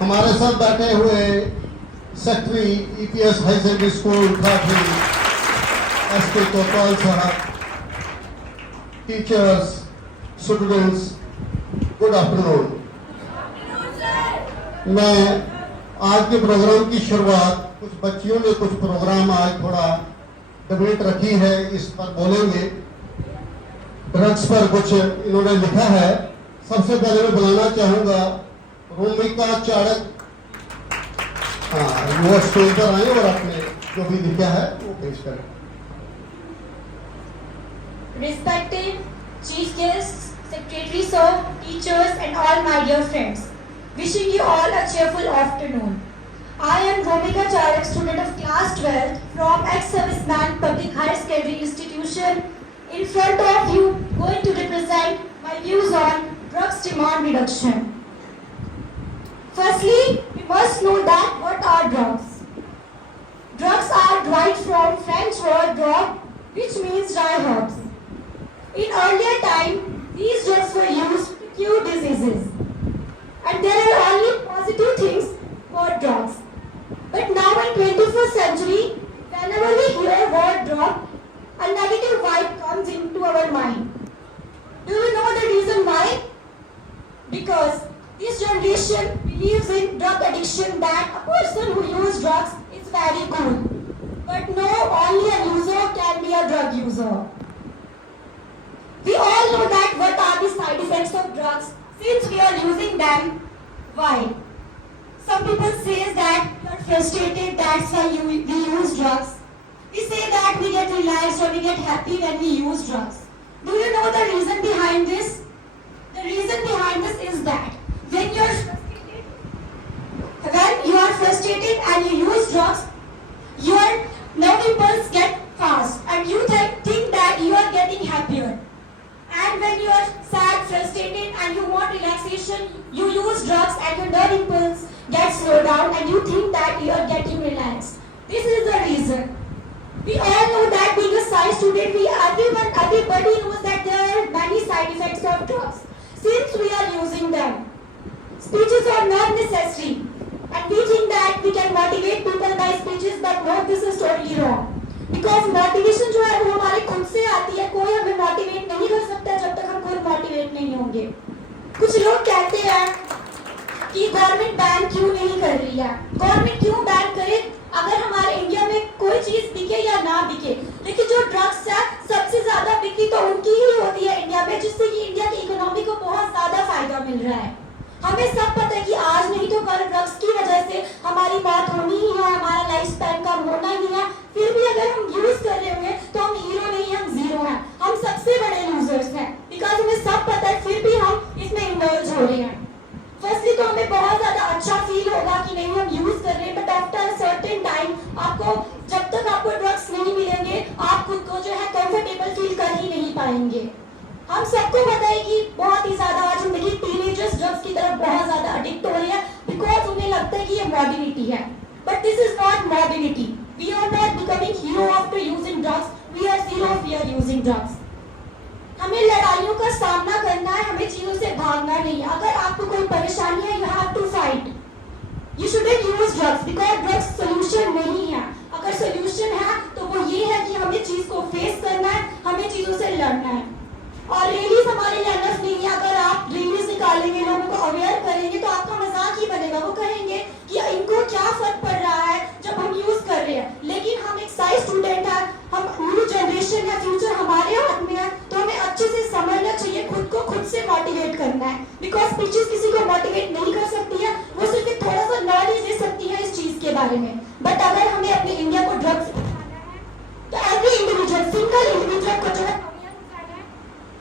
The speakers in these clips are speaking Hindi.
हमारे साथ बैठे हुए secretary EPS high secondary school Thathi SK Kotwal साहब, टीचर्स, स्टूडेंट्स, गुड आफ्टरनून। मैं आज के प्रोग्राम की शुरुआत, कुछ बच्चियों ने कुछ प्रोग्राम आज थोड़ा डिबेट रखी है, इस पर बोलेंगे। ड्रग्स पर कुछ इन्होंने लिखा है। सबसे पहले मैं बुलाना चाहूंगा रोमिका चाणक, वो स्टेज पर आए और अपने जो भी लिखा है वो पेश करें। Respected Chief Guests, Secretary Sir, teachers and all my dear friends, wishing you all a cheerful afternoon. I am Romika Charak, student of class 12 from ex-serviceman Public Higher Secondary Institution. In front of you, going to represent my views on drugs demand reduction. Firstly, we must know that what are drugs. Drugs are derived from French word drug, which means dry herbs. In earlier time, these drugs were used to cure diseases, and there are only positive things for drugs. But now in 21st century, whenever we hear word drug, a negative vibe comes into our mind. Do you know the reason why? Because this generation believes in drug addiction, that a person who uses drugs is very cool. But no, only a user can be a drug user. We all know that what are the side effects of drugs since we are using them. Why? Some people say that we are frustrated, that's why we use drugs. We say that we get relaxed or we get happy when we use drugs. Do you know the reason behind this? The reason behind this is that when you are frustrated and you use drugs, your nerve impulse get fast and you think that you are getting happier. And when you are sad, frustrated and you want relaxation, you use drugs and your nerve impulse gets slowed down and you think that you are getting relaxed. This is the reason. We all know that being a science student, everybody knows that there are many side effects of drugs since we are using them. Speeches are not necessary and we think that we can motivate people by speeches, but no, this is totally wrong. Because motivation जो है वो हमारे खुद से आती है, कोई हमें मोटिवेट नहीं कर सकता जब तक हम खुद मोटिवेट नहीं होंगे। कुछ लोग कहते हैं कि गवर्नमेंट बैन क्यों नहीं कर रही है। गवर्नमेंट क्यों बैन करे अगर हमारे इंडिया में कोई चीज बिके या ना बिके, लेकिन जो ड्रग्स है सबसे ज्यादा बिक्री तो उनकी ही होती है इंडिया में, जिससे कि इंडिया की इकोनॉमी को बहुत ज्यादा फायदा मिल रहा है। हमें सब पता है कि आज नहीं तो कल ड्रग्स की वजह से हमारी मौत होनी ही है, हमारा लाइफ स्पैन कम होना ही है। फिर भी अगर हम यूज कर रहे होंगे तो हम हीरो नहीं, हम जीरो हैं, हम सबसे बड़े लूजर्स हैं, बिकॉज हमें सब पता है फिर भी हम इसमें इन्वॉल्व हो रहे हैं। फर्स्टली तो हमें बहुत ज्यादा अच्छा फील होगा कि नहीं हम यूज कर रहे हैं, बट आफ्टर सर्टेन टाइम आपको, जब तक आपको ड्रग्स नहीं मिलेंगे, आप खुद को जो है कंफर्टेबल फील कर ही नहीं पाएंगे। हम सबको पता है कि बहुत ही ज्यादा आज हम देखिए टीनेजर्स ड्रग्स की तरफ बहुत ज्यादा एडिक्ट हो रहे हैं, बिकॉज उन्हें लगता है कि ये मॉडर्निटी है, but this is not modernity. We are not becoming hero after using drugs, we are zero if we are using drugs. हमें लड़ाइयों का सामना करना है, हमें चीजों से भागना नहीं है। अगर आपको कोई परेशानी है, you have to fight, you shouldn't use drugs, because drugs solution नहीं है। अगर सोल्यूशन है तो वो ये है कि हमें चीज को फेस करना है, हमें चीजों से लड़ना है। और रैलीज हमारे लिए एनफ नहीं है। अगर आप रैलीज निकालेंगे, लोगों को अवेयर करेंगे, तो आपका मजाक ही बनेगा। वो कहेंगे कि इनको क्या फर्क पड़ रहा है जब हम यूज कर रहे हैं। लेकिन हम एक साइंस स्टूडेंट है, हम न्यू जनरेशन है, फ्यूचर हमारे हाथ में है, तो हमें अच्छे से समझना चाहिए, खुद को खुद से मोटिवेट करना है। बिकॉज स्पीचेस किसी को मोटिवेट नहीं कर सकती है, वो सिर्फ एक थोड़ा सा नॉलेज दे सकती है इस चीज के बारे में। बट अगर हमें अपने इंडिया को ड्रग्स तो एवरी इंडिविजुअल, सिंगल इंडिविजुअल को जो है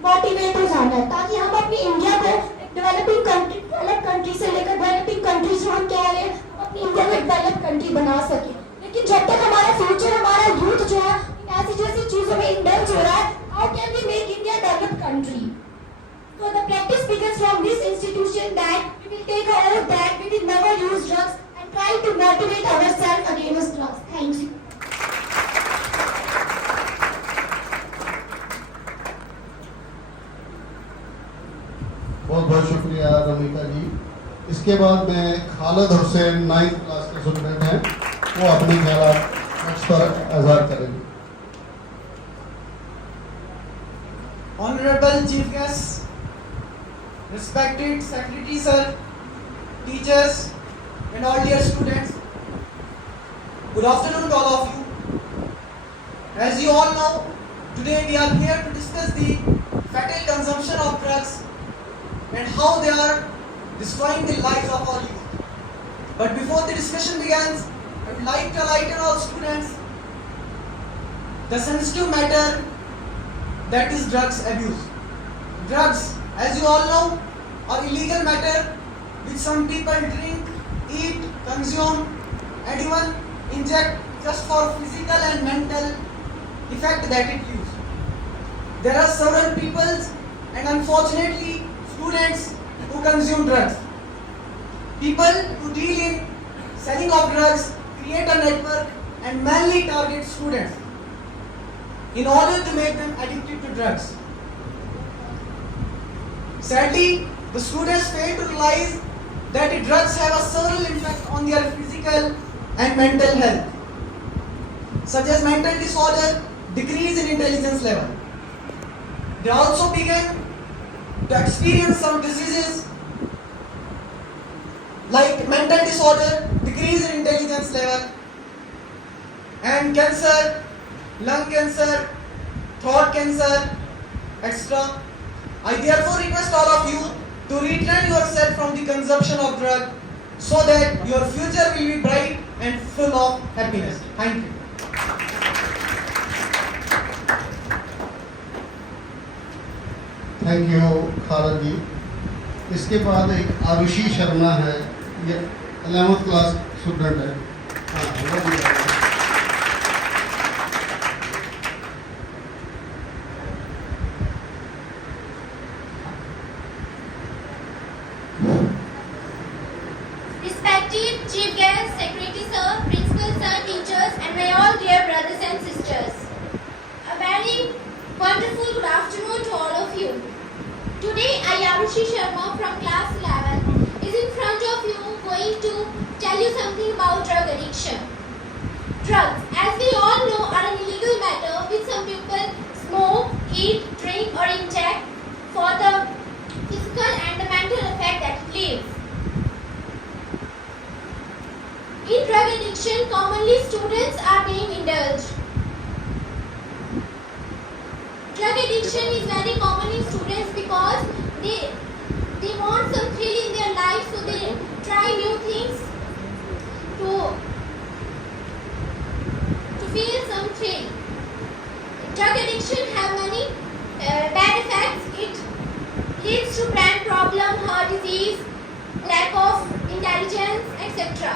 मोटिवेट हो जाना है, ताकि हम अपनी इंडिया को डेवलपिंग कंट्री, डेवलप कंट्री से लेकर डेवलपिंग कंट्री जो हम कह रहे हैं, अपनी इंडिया को डेवलप कंट्री बना सके। लेकिन जब तक हमारा फ्यूचर, हमारा यूथ जो है ऐसी जैसी चीजों में इंडल्ज हो रहा है, how can we make India develop country? So the practice begins from this institution that we will take an oath that we will never use drugs and try to motivate ourselves against drugs. Thank you. बहुत बहुत शुक्रिया रमिका जी। इसके बाद में खालिद हुसैन 9th क्लास के स्टूडेंट हैं, वो अपने ख्यालात ड्रग्स पर इज़हार करेंगे। Honorable Chief Guest, respected Secretary Sir, teachers and all dear students, good afternoon to all of you. As you all know, today we are here to discuss the fatal consumption of drugs and how they are destroying the lives of our youth. But before the discussion begins, I would like to enlighten all students the sensitive matter that is drugs abuse. Drugs, as you all know, are illegal matter which some people drink, eat, consume and even inject just for physical and mental effect that it gives. There are several people and unfortunately students who consume drugs. People who deal in selling of drugs create a network and mainly target students in order to make them addicted to drugs. Sadly, the students fail to realize that the drugs have a several impact on their physical and mental health, such as mental disorder, decrease in intelligence level. They also begin to experience some diseases like mental disorder, decrease in intelligence level, and cancer, lung cancer, throat cancer, etc. I therefore request all of you to retrain yourself from the consumption of drug so that your future will be bright and full of happiness. Thank you. Thank you Khalid ji. इसके बाद एक आरुषि शर्मा है, ये 11th क्लास स्टूडेंट है। हाँ, वो भी आएगा। Respected Chief Guest, Secretary Sir, Principal Sir, teachers and my all dear brothers and sisters. A very wonderful good afternoon to all of you. Today I, Arushi Sharma from class 11, is in front of you going to tell you something about drug addiction. Drugs, as we all know, are an illegal matter which some people smoke, eat, drink or inject for the physical and the mental effect that it leaves. In drug addiction, commonly students are being indulged. Drug addiction is very common in students because they want some thrill in their life, so they try new things to feel some thrill. Drug addiction have many bad effects. It leads to brain problem, heart disease, lack of intelligence, etc.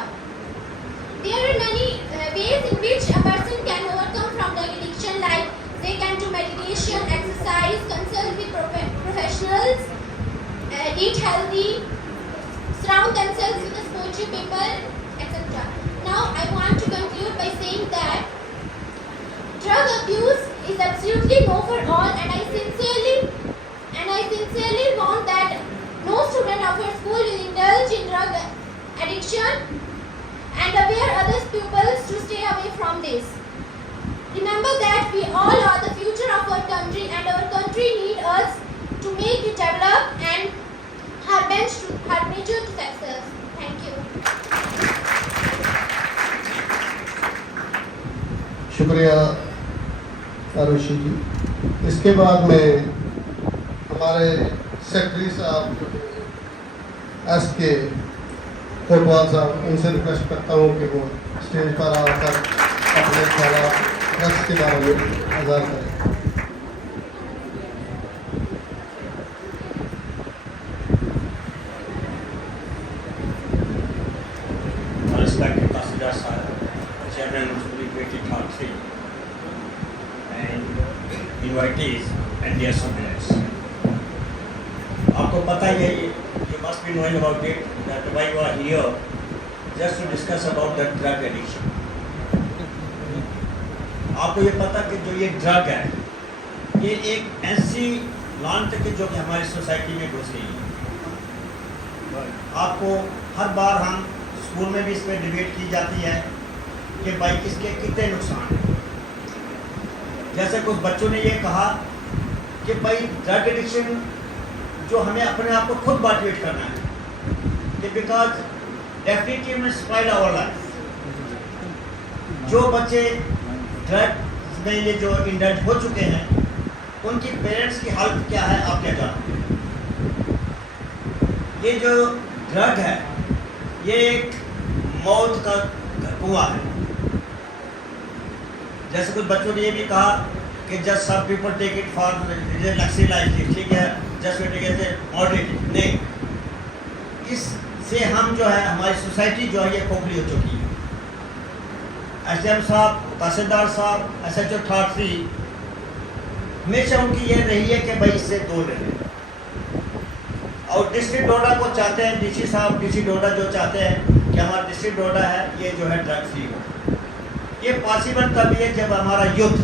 There are many ways in which a person can overcome from drug addiction, like they can do meditation, exercise, consult with professionals, eat healthy, surround themselves with sportive people, etc. Now I want to conclude by saying that drug abuse is absolutely no for all, and I sincerely want that no student of our school will indulge in drug addiction and aware other pupils to stay away from this. Remember that we all are the future of our country and our country needs us to make it develop and her major to success. Thank you. शुक्रिया आरुषि जी। इसके बाद में हमारे सेक्रेटरी साहब एस के कोटवाल साहब, उनसे रिक्वेस्ट करता हूँ कि वो स्टेज पर आकर अपने ख्यालात ड्रग्स के बारे में इज़हार करें। Respected Tasdar Sahib, Chairman Municipal Committee Part 3, and invitees and dear students. आपको पता ही है, you must be knowing about it, that why you are here just to discuss about the drug addiction. आपको ये पता कि जो ये ड्रग है, ये एक ऐसी लानत है कि जो कि हमारी सोसाइटी में घुस गई है। आपको हर बार हम स्कूल में भी इस पर डिबेट की जाती है कि भाई इसके कितने नुकसान हैं। जैसे कुछ बच्चों ने ये कहा कि भाई ड्रग एडिक्शन जो हमें अपने आप को खुद मोटिवेट करना है कि बिकॉज डेफिनेटली में स्पाइल आवर लाइफ। जो बच्चे ड्रग में ये जो इंडल्ज हो चुके हैं उनकी पेरेंट्स की हालत क्या है आप क्या जानते हैं। ये जो ड्रग है ये एक मौत का कुआं है। जैसे कुछ बच्चों ने ये भी कहा कि just some people take it for luxury life, ठीक है, जस्ट टेक इट मॉडरेट। नहीं, इससे हम जो है हमारी सोसाइटी जो है ये खोखली हो चुकी है। एसडीएम साहब, तहसीलदार साहब, SHO थर्ड 3 हमेशा उनकी ये रही है कि भाई इससे दूर रहे। और डिस्ट्रिक्ट डोडा को चाहते हैं, DC साहब, DC डोडा जो चाहते हैं कि हमारा डिस्ट्रिक्ट डोडा है ये जो है ड्रग फ्री हो। ये पॉसिबल तभी है जब हमारा यूथ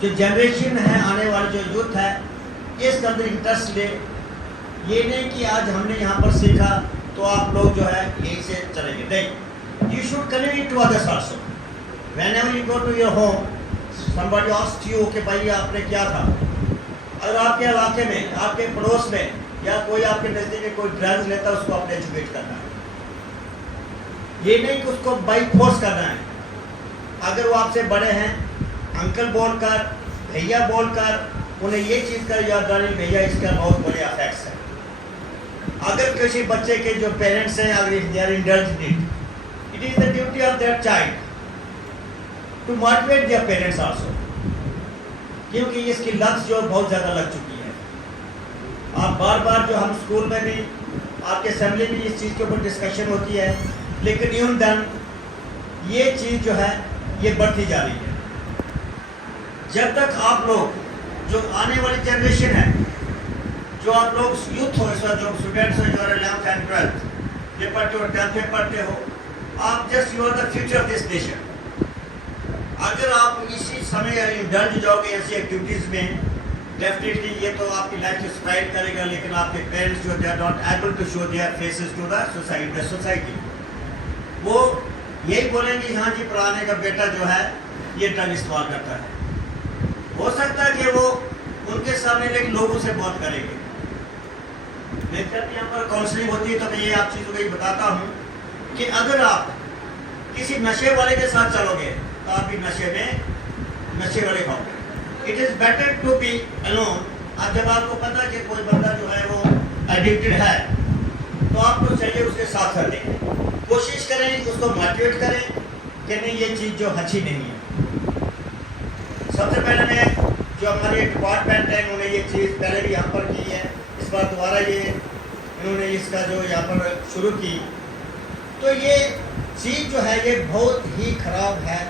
जो जनरेशन है, आने वाले जो यूथ है इसके अंदर इंटरेस्ट ले। ये नहीं कि आज हमने यहाँ पर सीखा तो आप लोग जो है यहीं से चलेंगे, नहीं। You should convey to others also. Whenever you go to your home somebody asked you कि भाई आपने क्या था। अगर आपके इलाके में, आपके पड़ोस में या कोई आपके नज़दीक में कोई ड्रग्स लेता है उसको आपने एजुकेट करना है। ये नहीं कि उसको बाई फोर्स करना है। अगर वो आपसे बड़े हैं, अंकल बोलकर, भैया बोलकर उन्हें ये चीज़ का याद दिलानी, भैया इसका बहुत बड़े इफेक्ट्स है। अगर किसी बच्चे के जो पेरेंट्स हैं अगर they are indulged in it is the duty of their child to motivate their parents also, क्योंकि इसकी लत जो बहुत ज़्यादा लग चुकी है। आप बार बार जो हम स्कूल में भी, आपके असेंबली में इस चीज़ के ऊपर डिस्कशन होती है, लेकिन इवन देन ये चीज़ जो है ये बढ़ती जा रही है। जब तक आप लोग जो आने वाली जनरेशन है, जो आप लोग यूथ हो, इस वक्त जो स्टूडेंट्स हो, जो 11th and 12th ये पढ़ते हो, 10th में पढ़ते हो, आप just you are the future of this nation. अगर आप इसी समय इंडल्ज जाओगे ऐसी एक्टिविटीज़ में, डेफिनेटली ये तो आपकी लाइफ को स्पाइल करेगा, लेकिन आपके पेरेंट्स जो they are not able to show their faces to the society. वो यही बोलेंगे हाँ जी पुराने का बेटा जो है ये ड्रग इस्तेमाल करता है। हो सकता है कि वो उनके सामने लेकिन लोगों से बहुत करेंगे। मैं जब यहाँ पर काउंसलिंग होती है तो मैं ये आप चीज़ों को ये बताता हूँ कि अगर आप किसी नशे वाले के साथ चलोगे तो आप भी नशे वाले खाओगे। It is better to be alone. अब जब आपको पता कि कोई बंदा जो है वो एडिक्टेड है तो आपको चाहिए उसके साथ रहने की कोशिश करें, उसको मोटिवेट करें कि नहीं ये चीज़ जो अच्छी नहीं है। सबसे पहले मैं जो हमारे डिपार्टमेंट है उन्होंने ये चीज़ पहले भी यहाँ पर की है, इस बार दोबारा ये इन्होंने इसका जो यहाँ पर शुरू की। तो ये चीज़ जो है ये बहुत ही ख़राब है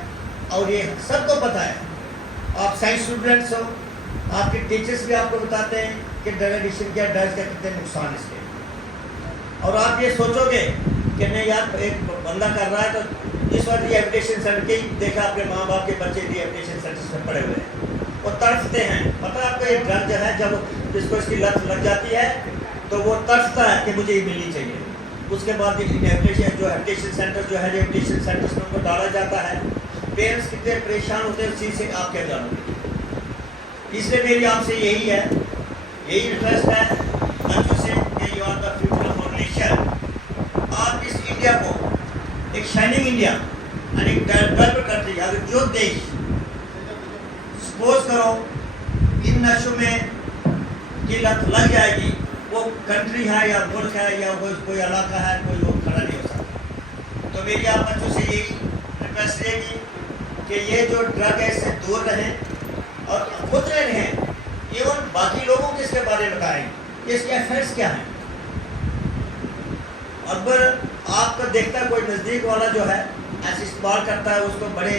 और ये सबको पता है। आप साइंस स्टूडेंट्स हो, आपके टीचर्स भी आपको बताते हैं कि ड्रग एडिक्शन क्या, ड्रग्स का कितने नुकसान इसके। और आप ये सोचोगे कि नहीं यार एक बंदा कर रहा है तो इस वक्त रिहेबिलिटेशन सेंटर के ही देखा, अपने माँ बाप के बच्चे रिहेबिलिटेशन सेंटर में पड़े हुए हैं, वो तड़फते हैं। पता है आपको ये ड्रग जो है जब जिसको इसकी लत लग जाती है तो वो तड़फता है कि मुझे ये मिलनी चाहिए। उसके बाद रिहेबिलिटेशन सेंटर जो है रिहेबिलिटेशन सेंटर्स में उनको डाला जाता है। पेरेंट्स कितने परेशान होते हैं उस चीज़ से आप क्या जानोगे। इसलिए मेरी आपसे यही है, यही रिक्वेस्ट है बच्चों से कि you are the future of our nation. आप इस इंडिया को एक शाइनिंग इंडिया यानी डेवलप्ड कंट्री, अगर जो देश सपोज करो इन नशों में की लत लग जाएगी, वो कंट्री है या मुल्क है या कोई इलाका है, कोई लोग खड़ा नहीं हो सकता। तो मेरी आप बच्चों से यही रिक्वेस्ट रहेगी कि ये जो ड्रग है इससे दूर रहें और खुद रहें, इवन बाकी लोगों को इसके बारे में बताएं इसके इफेक्ट्स क्या हैं। अगर आपका देखता कोई नज़दीक वाला जो है ऐसे इस्तेमाल करता है, उसको बड़े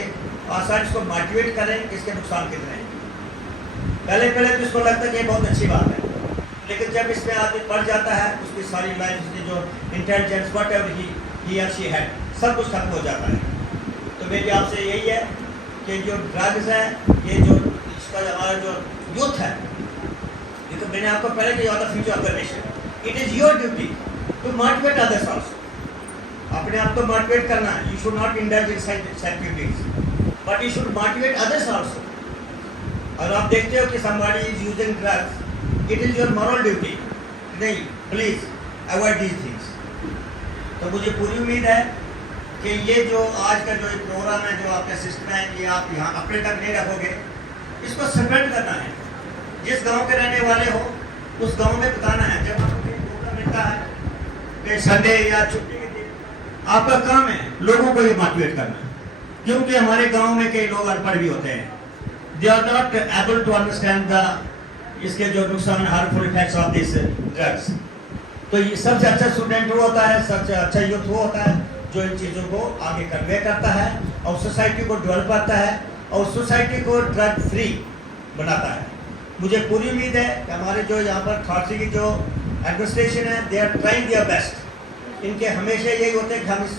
आसान इसको मोटिवेट करें इसके नुकसान कितने हैं। पहले तो इसको लगता है कि बहुत अच्छी बात है, लेकिन जब इसमें आदमी पढ़ जाता है उसकी सारी लाइफ, उसकी जो इंटेलिजेंस वट एवर ही और शी हैड, सब कुछ खत्म हो जाता है। तो मेरी आपसे यही है कि जो ड्रग्स है, ये जो इसका हमारा जो यूथ है, ये तो मैंने आपको पहले भी future of the nation, it is your duty to motivate others also. अपने आप को मोटिवेट करना है. You should not indulge in such activities, but you should motivate others also. और आप देखते हो कि somebody is using drugs, it is your moral duty. नहीं, please avoid these things. तो मुझे पूरी उम्मीद है कि ये जो आज का जो प्रोग्राम है, जो आपका सिस्टम है, ये आप यहाँ अपने तक नहीं रखोगे, इसको स्प्रेड करना है. जिस गांव के रहने वाले हो उस गांव में बताना है. जब आपको कहीं प्रोग्राम मिलता है, कहीं संडे या छुट्टी के दिन, आपका काम है लोगों को ये मोटिवेट करना. क्योंकि हमारे गांव में कई लोग अनपढ़ भी होते हैं. They are not able to understand the इसके जो नुकसान harmful effects of this drugs. तो ये सबसे अच्छा स्टूडेंट वो होता है, सबसे अच्छा यूथ वो होता है जो इन चीज़ों को आगे कन्वे करता है और सोसाइटी को डेवलप करता है और सोसाइटी को ड्रग फ्री बनाता है. मुझे पूरी उम्मीद है कि हमारे जो यहाँ पर थाटसी की जो एडमिनिस्ट्रेशन है, they are trying their best. इनके हमेशा यही होते हैं कि हम इस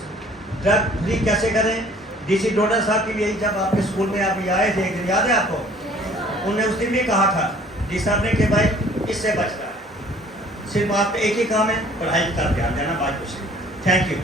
ड्रग फ्री कैसे करें. डीसी डोडा साहब की भी यही, जब आपके स्कूल में आप आए थे, याद है आपको, उन्होंने उस दिन भी कहा था डी साहब ने कि भाई इससे बचना है. सिर्फ आप एक ही काम है, पढ़ाई की तरफ ध्यान देना, बात कुछ नहीं. Thank you.